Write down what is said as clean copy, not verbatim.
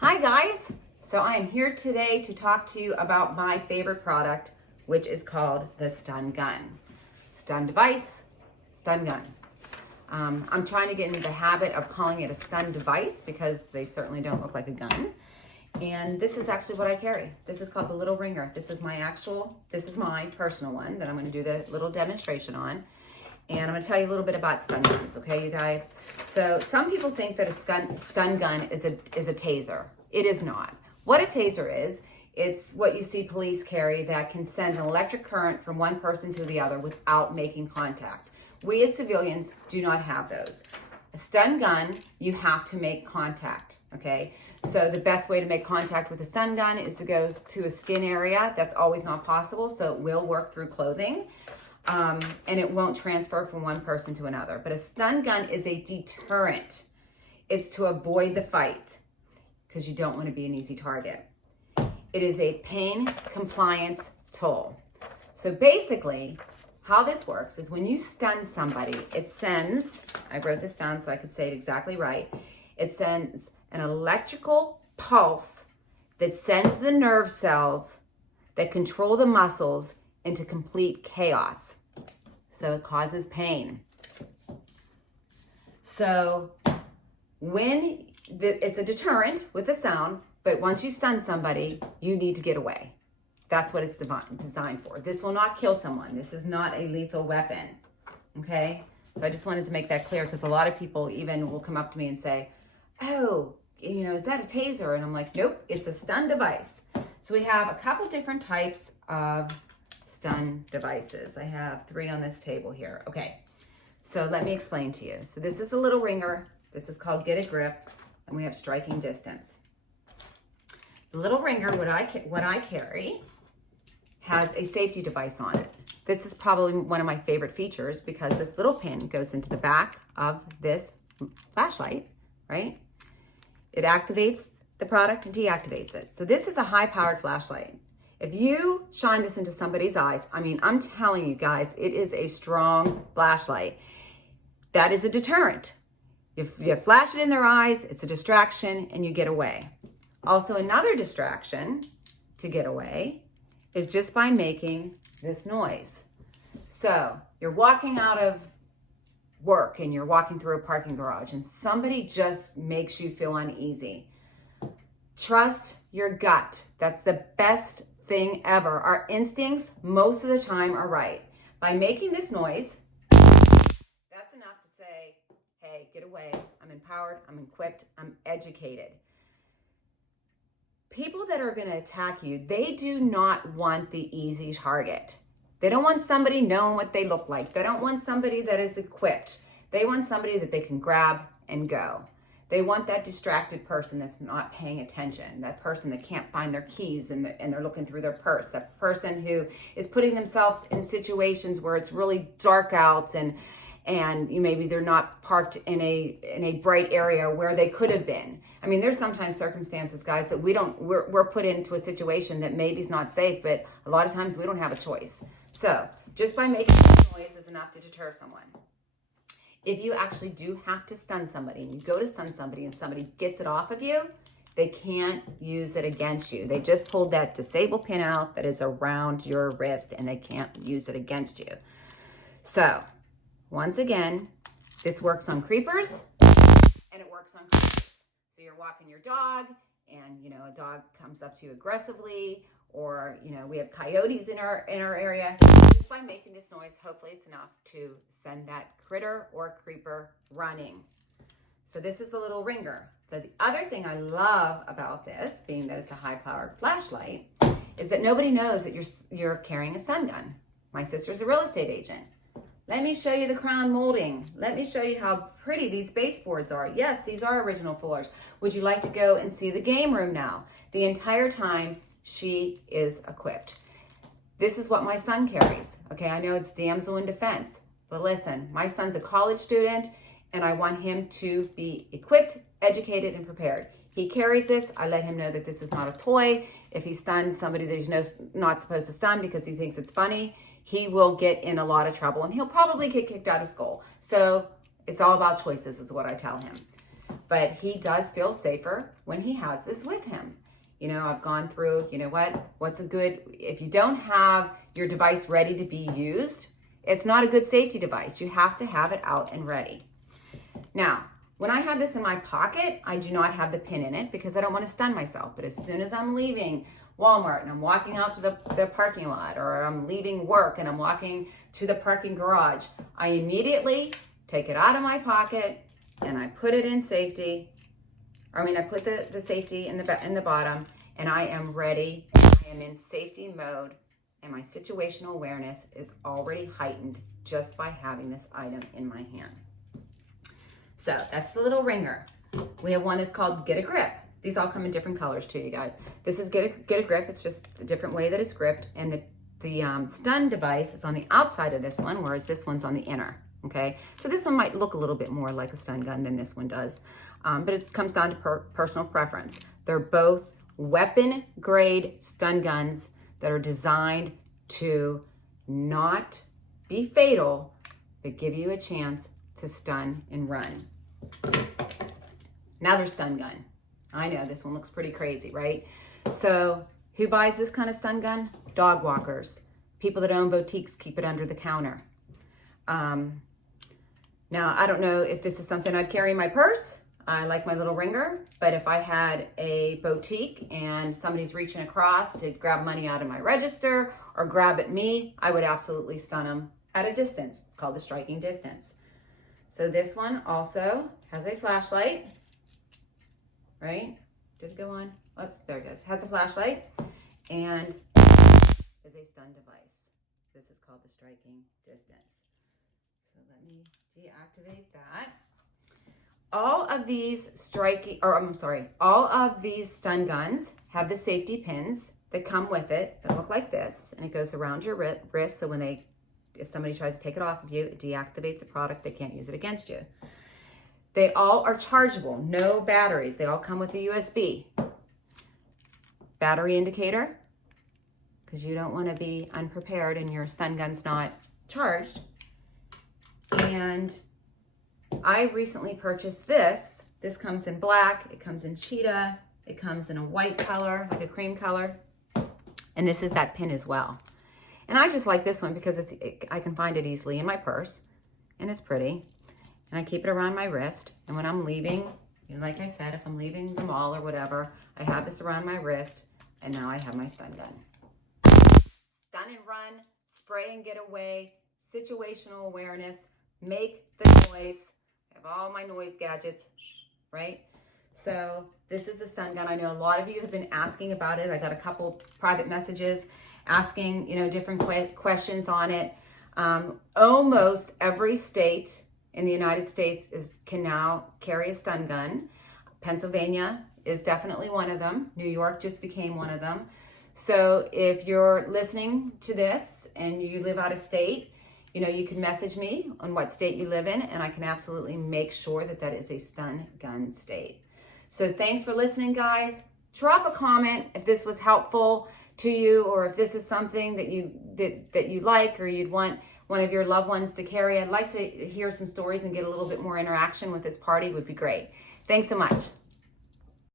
Hi guys, so I am here today to talk to you about my favorite product, which is called the Stun Gun. Stun device, stun gun. I'm trying to get into the habit of calling it a stun device because they certainly don't look like a gun. And this is actually what I carry. This is called the Little Ringer. This is my personal one that I'm gonna do the little demonstration on. And I'm gonna tell you a little bit about stun guns, okay, you guys? So some people think that a stun gun is a taser. It is not. What a taser is, it's what you see police carry that can send an electric current from one person to the other without making contact. We as civilians do not have those. A stun gun, you have to make contact, okay? So the best way to make contact with a stun gun is to go to a skin area. That's always not possible, so it will work through clothing. And it won't transfer from one person to another. But a stun gun is a deterrent. It's to avoid the fight because you don't want to be an easy target. It is a pain compliance tool. So basically, how this works is when you stun somebody, it sends, I wrote this down so I could say it exactly right, it sends an electrical pulse that sends the nerve cells that control the muscles into complete chaos. So it causes pain. So it's a deterrent with a sound, but once you stun somebody, you need to get away. That's what it's designed for. This will not kill someone. This is not a lethal weapon, okay? So I just wanted to make that clear because a lot of people even will come up to me and say, oh, is that a taser? And I'm like, nope, it's a stun device. So we have a couple different types of stun devices. I have 3 on this table here. Okay, so let me explain to you. So this is the Little Ringer. This is called Get a Grip, and we have striking distance. The Little Ringer, what I carry, has a safety device on it. This is probably one of my favorite features because this little pin goes into the back of this flashlight, right? It activates the product and deactivates it. So this is a high-powered flashlight. If you shine this into somebody's eyes, I'm telling you guys, it is a strong flashlight. That is a deterrent. If you flash it in their eyes, it's a distraction and you get away. Also, another distraction to get away is just by making this noise. So you're walking out of work and you're walking through a parking garage and somebody just makes you feel uneasy. Trust your gut. That's the best thing ever. Our instincts most of the time are right. By making this noise, that's enough to say, hey, get away. I'm empowered, I'm equipped, I'm educated. People that are going to attack you, they do not want the easy target. They don't want somebody knowing what they look like. They don't want somebody that is equipped. They want somebody that they can grab and go. They want that distracted person that's not paying attention, that person that can't find their keys and they're looking through their purse, that person who is putting themselves in situations where it's really dark out and maybe they're not parked in a bright area where they could have been. There's sometimes circumstances, guys, that we're put into a situation that maybe is not safe, but a lot of times we don't have a choice. So just by making noise is enough to deter someone. If you actually do have to stun somebody and you go to stun somebody and somebody gets it off of you, they can't use it against you. They just pulled that disable pin out that is around your wrist and they can't use it against you. So once again, this works on creepers and it works on creepers. So you're walking your dog and a dog comes up to you aggressively, or we have coyotes in our area. Just by making this noise, hopefully it's enough to send that critter or creeper running. So this is the Little Ringer. The other thing I love about this, being that it's a high-powered flashlight, is that nobody knows that you're carrying a stun gun. My sister's a real estate agent. Let me show you the crown molding. Let me show you how pretty these baseboards are. Yes, these are original floors. Would you like to go and see the game room now? The entire time, she is equipped. This is what my son carries. Okay, I know it's damsel in defense, but listen, my son's a college student and I want him to be equipped, educated, and prepared. He carries this. I let him know that this is not a toy. If he stuns somebody that he's not supposed to stun because he thinks it's funny, he will get in a lot of trouble and he'll probably get kicked out of school. So it's all about choices is what I tell him. but he does feel safer when he has this with him. You know, I've gone through, you know what's a good, if you don't have your device ready to be used, it's not a good safety device. You have to have it out and ready. Now, when I have this in my pocket, I do not have the pin in it because I don't want to stun myself. But as soon as I'm leaving Walmart and I'm walking out to the parking lot, or I'm leaving work and I'm walking to the parking garage, I immediately take it out of my pocket and I put it in safety. I put the safety in the bottom, and I am ready. I am in safety mode, and my situational awareness is already heightened just by having this item in my hand. So that's the little ringer. We have one that's called Get a Grip. These all come in different colors too, you guys. This is Get a Grip. It's just a different way that it's gripped, and the stun device is on the outside of this one, whereas this one's on the inner. Okay, so this one might look a little bit more like a stun gun than this one does. But it comes down to personal preference. They're both weapon grade stun guns that are designed to not be fatal, but give you a chance to stun and run. Another stun gun. I know this one looks pretty crazy, right? So who buys this kind of stun gun? Dog walkers. People that own boutiques keep it under the counter. Now, I don't know if this is something I'd carry in my purse. I like my little ringer, but if I had a boutique and somebody's reaching across to grab money out of my register or grab at me, I would absolutely stun them at a distance. It's called the striking distance. So this one also has a flashlight, right? Did it go on? Oops, there it goes. Has a flashlight and is a stun device. This is called the striking distance. So let me deactivate that. All of these all of these stun guns have the safety pins that come with it that look like this, and it goes around your wrist. So if somebody tries to take it off of you, it deactivates the product. They can't use it against you. They all are chargeable, no batteries. They all come with a USB. Battery indicator, because you don't want to be unprepared and your stun gun's not charged. And I recently purchased this. This comes in black, it comes in cheetah, it comes in a white color, like a cream color. And this is that pin as well. And I just like this one because I can find it easily in my purse, and it's pretty. And I keep it around my wrist. And when I'm leaving, like I said, if I'm leaving the mall or whatever, I have this around my wrist, and now I have my stun gun. Stun and run, spray and get away, situational awareness, make the noise. I have all my noise gadgets, right? So this is the stun gun. I know a lot of you have been asking about it. I got a couple private messages asking, different questions on it. Almost every state in the United States can now carry a stun gun. Pennsylvania is definitely one of them. New York just became one of them. So if you're listening to this and you live out of state, you can message me on what state you live in, and I can absolutely make sure that is a stun gun state. So thanks for listening, guys. Drop a comment if this was helpful to you, or if this is something that you like, or you'd want one of your loved ones to carry. I'd like to hear some stories and get a little bit more interaction with this party. Would be great. Thanks so much.